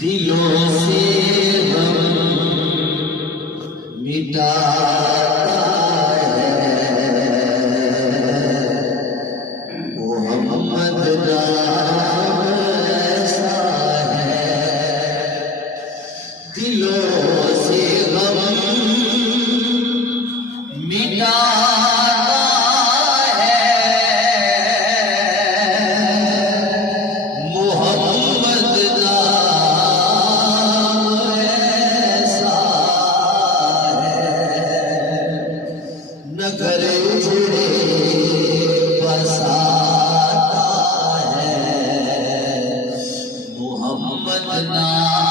दिलों से गम मिटाता है मोहम्मद नाम ऐसा है। दिलों से गम मिटाता है मोहम्मद नाम ऐसा है। नगर उजड़े बसाता है मोहम्मद नाम